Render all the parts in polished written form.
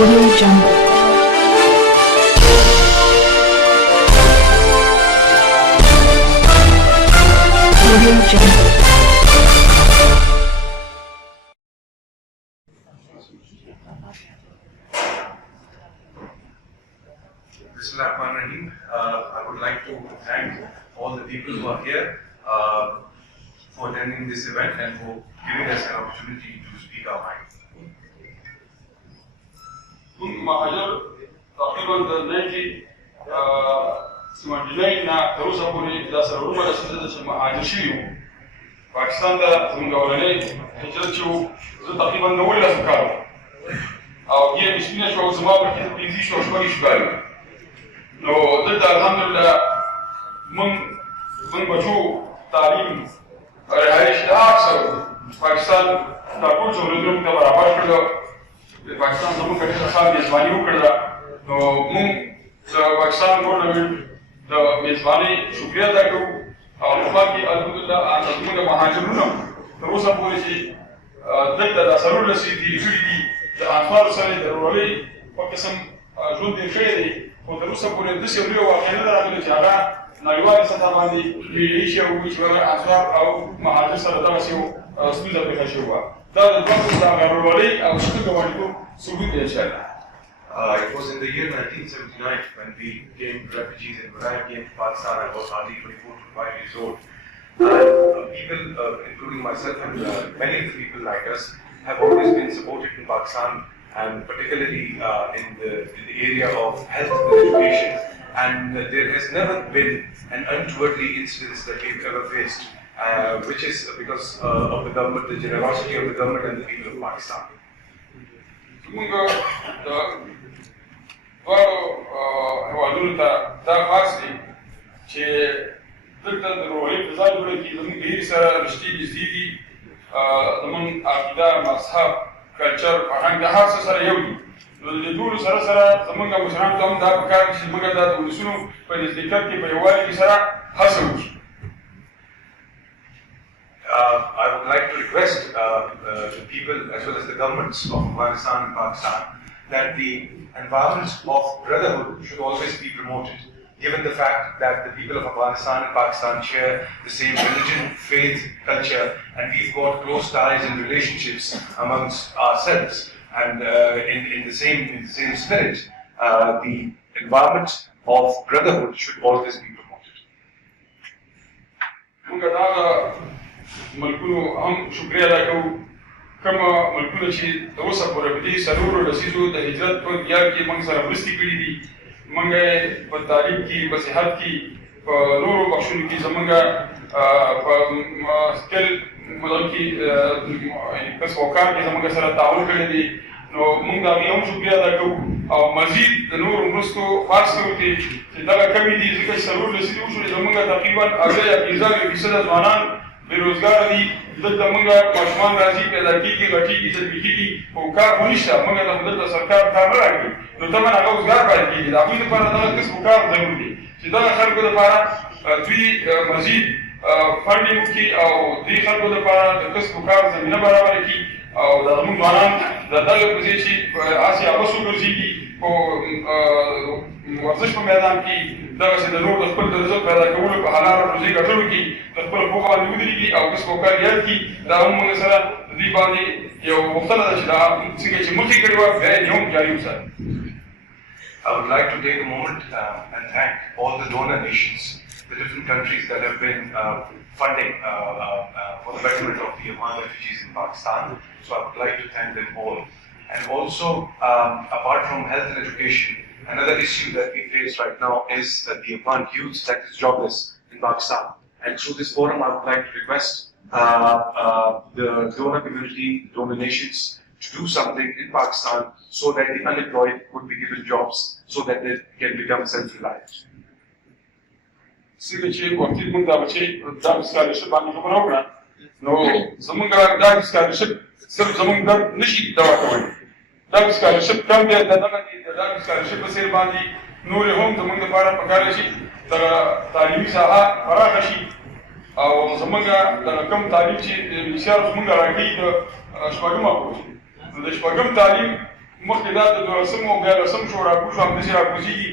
Audio Jungle. Audio Jungle. Bismillahirrahmanirrahim. I would like to thank all the people who are here for attending this event and for giving us an opportunity to speak our mind. كنت مهاجر تقريبا نيجي سمعنا تروسا بوري دا سرورما دا سيدة مهاجر شيو باكستان دا زمن قولاني هجرتشو زو تقريبا نولا سكارو أو جيه بسمينة شو زمان بكيت بيزي شو شوالي شبالي نو ضد الحمد لله من بجو تعليم رهايش دا أكثر باكستان تقول جو ندرم كبرابر كده पाकिस्तान जम्मू कश्मीर साहब मेजबानी वकड़ा तो मुं Pakistan government the मेजबानी शुक्रिया अदा करूं और उमा की अल्हम्दुलिल्लाह आजमून महाजरूना रोसा पोलिसी दक्ता दा सरूर रसीदी लिखड़ी द आंसवार सरे दरोले पाकिस्तान जुन दिन कड़े और रोसा पोले दसे रियो वाकने दा रागले चारा नारीवादी सत्ता बांधी विदेशी और कुछ वाला आंसवार और महाजर सरदा वसियो स्पीकर पे खशुआ It was in the year 1979 when we became refugees and when I came to Pakistan. I was hardly 24 to 25 years old. And people, including myself and many of the people like us, have always been supported in Pakistan, and particularly in the area of health and education. And there has never been an untowardly incident that we've ever faced. Which is because of the government, the generosity of the government and the people of Pakistan. I would like to request the people as well as the governments of Afghanistan and Pakistan that the environment of brotherhood should always be promoted, given the fact that the people of Afghanistan and Pakistan share the same religion, faith, culture, and we've got close ties and relationships amongst ourselves. And in the same spirit, the environment of brotherhood should always be promoted. ملكونو هم شكريا لكو كما ملكونو شي توسع بربدي سرور رسيدو د هجرت په دیار کې موږ سره مرستې کړې دي موږ په تعلیم کې په صحت کې په نورو بخښونو کې زموږ په سکل مدل کې کس وکړ کې زموږ سره تعاون کړی دي نو موږ دا هم شکریا ادا کوو او مزید د نورو مرستو خاص کوو چې دا کمی دي ځکه سرور رسیدو شو زموږ تقریبا اګه 50% ځوانان बेरोजगार दि दलता मंगा मशमान राजी पैदा की गठी की सर्विकी की पुकार होनिशा मंगा दलता सरकार काम राखी नो तमन आगा रोजगार पाए की अभी तो पर दाल किस पुकार जरूरी सीधा खर को दपारा दुई मजीद फंडिंग की और दी खर को दपारा किस पुकार जमीन बराबर की और दमन वारान दल पोजीशी आसी आपसु गर्जी की को ورزش په میدان کې دغه چې د نور د خپل رزق پیدا کولو په حلال روزي ګټلو کې د خپل پوهه باندې ودرېږي او کس وکړ یاد کې دا هم موږ سره د دې باندې یو مختلف ده چې دا څنګه چې مخکې کړي وه بیا یې هم جاري وساتي. I would like to take a moment and thank all the donor nations, the different countries that have been funding for the betterment of the Afghan refugees in Pakistan. So I would like to thank them all. And also, apart from health and education, another issue that we face right now is the Afghan youth that is jobless in Pakistan. And through this forum, I would like to request the donor community, donor nations, to do something in Pakistan so that the unemployed would be given jobs so that they can become self-reliant. دا سکالرشپ کم دی دا سکالرشپ په سیر باندې نور هم زموږ لپاره پکار شي د تعلیمي ساحه پراخه شي او زموږ د کم تعلیم چې مشار زموږ راکړي د شپږم اپروچ نو د شپږم تعلیم مخکې دا د 12 بیا 10 شو راکوزو همداسې راکوزېږي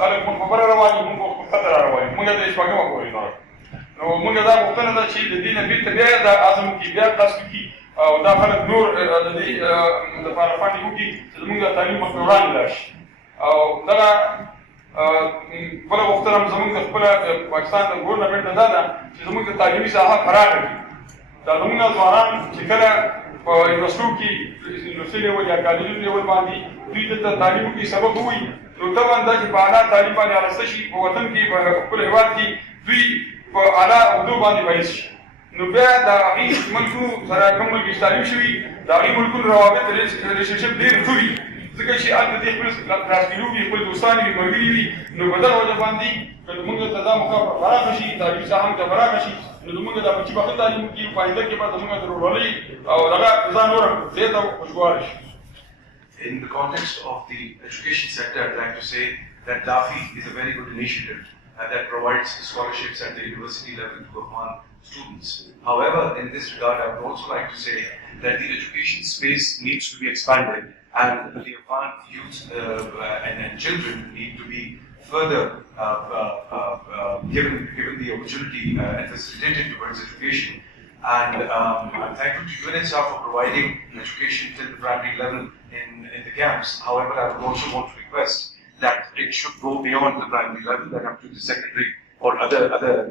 خلک مونږ په بله روان دي، مونږ په خطر را روان دي، مونږ د 16 پورې نو مونږ دا غوښتنه ده چې د دې نه بېرته بیا دا عزم وکړي، بیا قصد وکړي او دا خلک نور د دې دپاره فنډ وکړي چې زموږ د تعلیم مخکې وړاندې لاړ شي. او دغه بله غوښتنه هم زموږ د خپله پاکستان د ګورنمنټ نه دا ده چې زموږ د تعلیمي ساحه پراخه کړي. دا زموږ ځوانان چې کله په یونیورسټو کې یونیورسټي لیول یا کالجي لیول باندې دوی دلته تعلیم وکړي، سبق ووایي، نو طبعا دا چې په اعلی تعلیم باندې ارسته شي، په وطن کې په خپل هېواد کې دوی په اعلی عهدو باندې فایز شي، نو بیا د هغې ملکونو سره کوم ملک چې تعلیم شوي د هغې ملکونو روابط ریلیشنشپ ډېر ښه وي، ځکه چې هلته دې خپل راسګلو وي، خپل دوستان وي، ملګري وي، نو په دغه وجه باندې که زموږ ته دا موقع پراخه شي، تعلیمي ساحه موږ ته پراخه شي، نو زموږ دا بچي به ښه تعلیم وکړي، په آینده کې به زموږ د ورورولۍ او دغه فضا نوره زیاته خوشګواره شي. In the context of the education sector, I'd like to say that DAFI is a very good initiative that provides scholarships at the university level to Afghan students. However, in this regard, I would also like to say that the education space needs to be expanded, and the Afghan youth and children need to be further given the opportunity and facilitated towards education. And I'm thankful to UNHCR for providing education till the primary level in the camps. However, I would also want to request that it should go beyond the primary level, that up to the secondary or other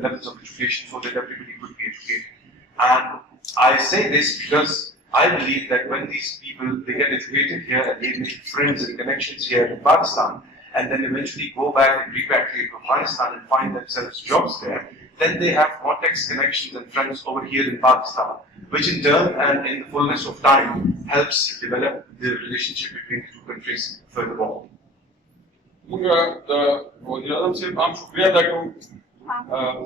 levels of education, so that everybody could be educated. And I say this because I believe that when these people, they get educated here and they make friends and connections here in Pakistan, and then eventually go back and repatriate to Afghanistan and find themselves jobs there, then they have contacts, connections and friends over here in Pakistan, which in turn and in the fullness of time helps develop the relationship between the two countries furthermore. موږ د وزیر اعظم صاحب هم شکریه ادا کوو،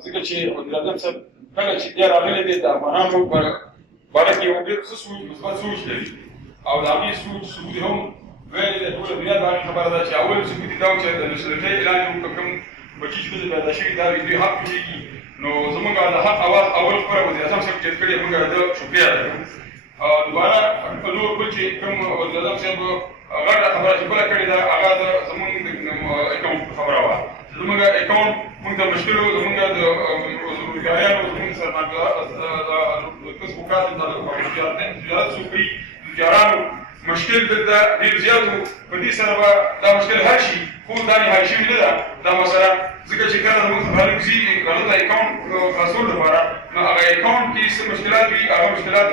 ځکه چې وزیر اعظم صاحب کله چې دی راغلی دی د افغانانو په باره کې یو ډېر ښه سوچ، مثبت سوچ لري، او د هغې سوچ ثبوت یې هم ویلې ده، ټوله دنیا د هغې خبره ده چې اول ثبوت یې دا و چې د نشرتۍ اعلان یې وکړ، کوم بچي چې دلته پیدا شوي دا دوی حق پېژني، نو زموږ د حق اواز اول خبره وزیر اعظم صاحب چې کړې موږ د شکریه ادا کوو. دوباره نور بل چې کوم وزیر اعظم صاحب غټه خبره چې بله کړې ده هغه د زموږ د اکاونټ خبره وه، چې زموږ اکاونټ موږ د مشکلو زموږ د روزګاریانو زموږ کسب وکړو د تجارت صوفي تجارانو مشکل دلته ډېر زیات و، په دې سره به دا مشکل حل شي، خو دا نهایي شوې نه ده دا مسله، ځکه چې کله زموږ خلک ځي غلطه اکاونټ خلاصولو لپاره، نو هغه اکاونټ کې څه مشکلات وي، هغه مشکلات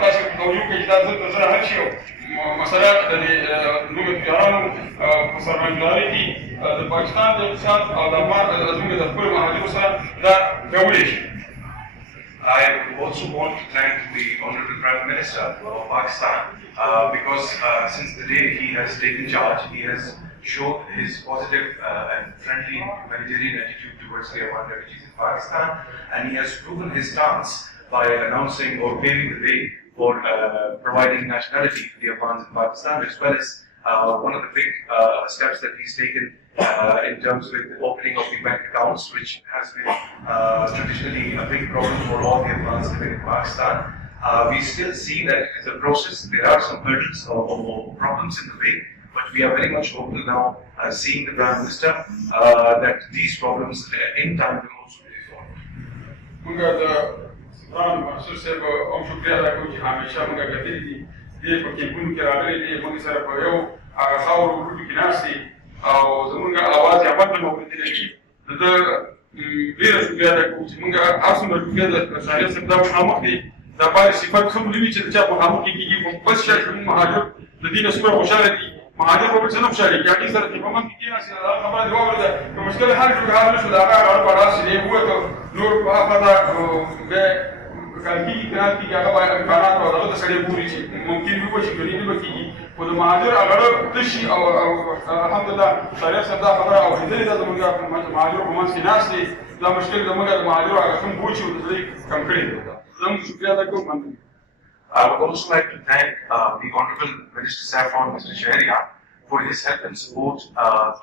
تاسو توجه کوئ چې دا زر زره حل شي، او مسله د زموږ تجارانو په سرمایه‌دارۍ کې د پاکستان د اقتصاد او د افغان زموږ د خپلو مهاجرو سره دا پیاوړی شي. I also want to thank the Honorable Prime Minister of Pakistan because since the day he has taken charge, he has shown his positive and friendly humanitarian attitude towards the Afghan refugees in Pakistan, and he has proven his stance by announcing or paving the way for providing nationality to the Afghans in Pakistan, as well as one of the big steps that he's taken in terms with the opening of the bank accounts, which has been traditionally a big problem for all the Afghans living in Pakistan. We still see that as a process, there are some hurdles or problems in the way, but we are very much hopeful now, seeing the Prime Minister, that these problems in time will also be resolved. منصور صاحب هم شکریه ادا کوو چې همیشه موږ کتلي دي، دې په کیمپونو کې راغلی دی، موږ سره په یو هغه خاورو ګروپ کې ناست دي او زموږ اواز یې همدلته مو اورېدلی شي. د ده ډېره شکریه ادا کوو چې موږ هر څومره شکریه د شاهد صاحب دا مخامخ دی، دا باید صفت ښه ولوي چې د چا مخامخ کې کېږي، خو بس شاید زموږ مهاجر د دې نه څومره خوشحاله دي، مهاجر به بل څه نه خوشحالېږي، هغې سره چې په منځ کې کېناستې هغه خبره دې واورېده، که مشکل حل شو که حل نه شو د هغه غړپ اړاس چې دی ووته، نور په هغه بیا کالګي کار کېږي، هغه باید امکانات او هغه ته سړی ګوري چې ممکن وي وشي که نه به کېږي، خو د مهاجر هغه تش شي. او الحمدلله شریف صاحب دا خبره اورېدلې ده، زموږ مهاجرو په منځ کې ناست دی، دا مشکل زموږ د مهاجرو هغه کوم بوج چې ورته کم کړی دی. زه هم شکریه ادا کوم. I would also like to thank the Honorable Minister Saffron, Mr. Shahriar, for his help and support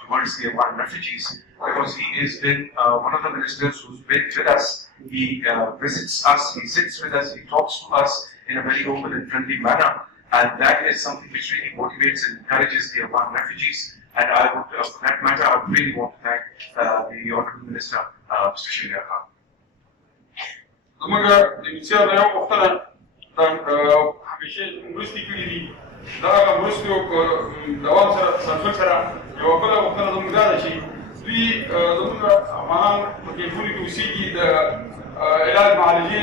towards the Afghan refugees, because he has been one of the ministers who's been with us. He visits us, he sits with us, he talks to us in a very open and friendly manner, and that is something which really motivates and encourages the Afghan refugees. And I would, for that matter, I would really want to thank the Honourable Minister, Mr. Shahriar Khan. زمونږ د انسیا د یو پوښتنه همیشه مرستې کړي دي د هغه مرستو په دوام سره تسلسل سره یوه بله پوښتنه زموږ دا ده چې دوی زموږ افغانان په کیمپونو کې اوسېږي د علاج معالجې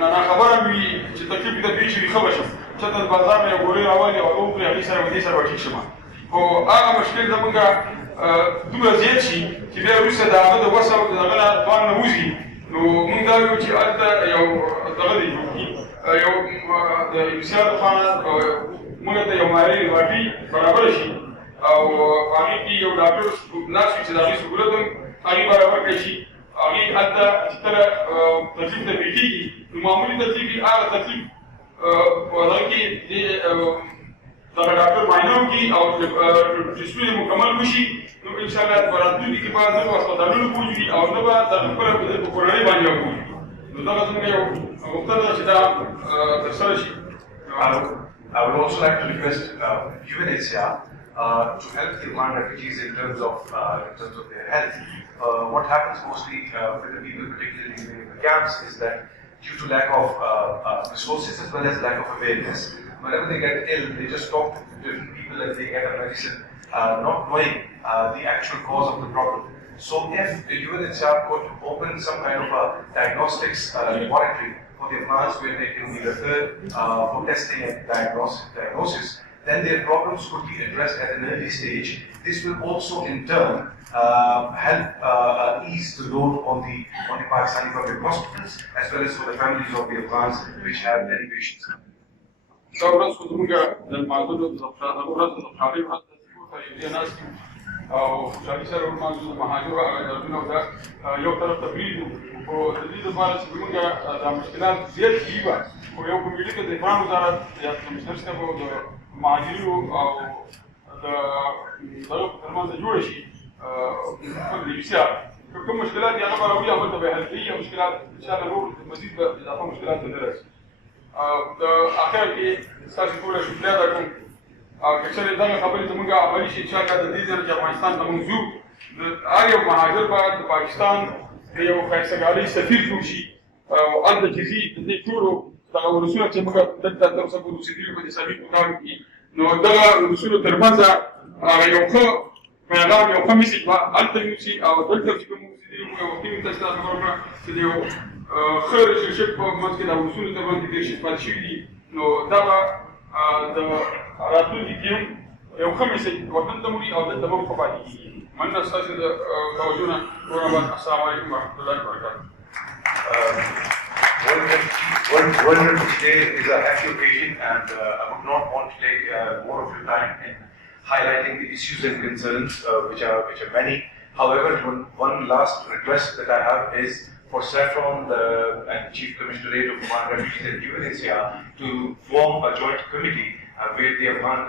نه ناخبره وي چې تکلیف یې د دې شي ښه به شم چېرته د بازار نه یو ګولۍ راولي او هغه وخوري هغې سره به دې سره به ټیک شم خو هغه مشکل زموږ دومره زیات شي چې بیا وروسته د هغه د وس او د هغه نه توان نه وځي نو موږ دا وایو چې هلته یو دغه دی جوړ کړي یو د انسیا لخوا موږ ته یو مالي لباټري برابره شي او په هغې کې یو ډاکټر ناست وي چې د هغې سهولت هم هغې برابر کړی شي هغې هلته چې کله تکلیف ته پېښېږي نو معمولي تکلیف وي هغه تکلیف په هغه کې دغه ډاکټر معاینه وکړي او ټسټونه یې مکمل وشي نو انشاءالله په راتلونکي کې به نه به هسپتالونو بوج وي او نه به دغه خپله په کورنۍ باندې به بوج وي نو دغه زموږ یو غوښتنه ده چې دا ترسره شي. I would also like to request UNHCR to help the Afghan refugees in terms of their health. What happens mostly with the people, particularly in the camps, is that due to lack of resources as well as lack of awareness, whenever they get ill, they just talk to different people and they get a medicine, not knowing the actual cause of the problem. So if the UNHCR could open some kind of a diagnostics laboratory for the Afghans where they can be referred for testing and diagnosis, then their problems could be addressed at an early stage. This will also in turn help ease the load on the Pakistani public hospitals as well as for the families of the Afghans which have many patients. دا ورځ خو زموږ د لمانځلو د ورځ د خوشحالۍ ورځ ده چې ټول ته یو ځای ناست یو او خوشحالي سره ولمانځو د مهاجرو هغه دردونه او دا یو طرف ته پرېږدو خو د دې لپاره چې زموږ دا مشکلات زیات کېږي به خو یو کمیټي که د دفاع وزارت یا کمشنر صاحب او د مهاجرینو او د دغه په ترمنځ جوړه شي خپل د UNHCR که کوم مشکلات یې هغه به راوړي هغه ته به یې حل کوي او مشکلات انشاءالله نور مزید به اضافه مشکلات ته نه راسي. د اخر کې ستاسو ټوله شکریه ادا کوم که چېرې دغه خبرې زموږ عملي شي انشاءالله د دې ځایه چې افغانستان ته موږ ځو هر یو مهاجر باید د پاکستان د یو ښایستګالۍ سفیر جوړ شي او هلته چې ځي د دې ټولو دغه ولسونه چې موږ دلته تر اوسه پورې اوسېدلي په دې څلوېښتو کالو کې نو دغه ولسونو ترمنځ هغه یو ښه پیغام یو ښه میسج به هلته یوسي او دلته چې کوم اوسېدلي موږ یو وختي تاسو ته خبره وکړه چې د یو ښه ریلیشنشپ په منځ کې د ولسونو ترمنځ کې ډېر شي پاتې شوي دي نو دا به د راتلونکي کې هم یو ښه میسج وطن ته وړي او دلته به هم ښه پاتې کېږي. مننه ستاسو د توجه نه ټوله بعد السلام علیکم ورحمة الله وبرکاته. World Heritage Day is a happy occasion and I would not want to take more of your time in highlighting the issues and concerns which are many. However, one last request that I have is for Saffron and Chief Commissionerate of Afghan Refugees and UNHCR to form a joint committee where the Afghan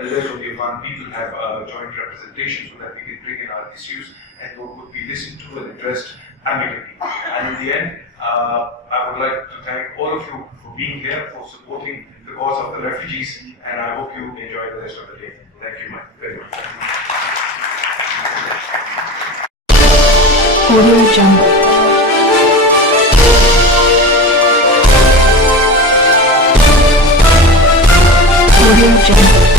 elders of the Afghan people have joint representation so that we can bring in our issues and those would be listened to and addressed amicably. And in the end, I would like to thank all of you for being here, for supporting the cause of the refugees, and I hope you enjoy the rest of the day. Thank you very much. Audio Jungle. Audio Jungle.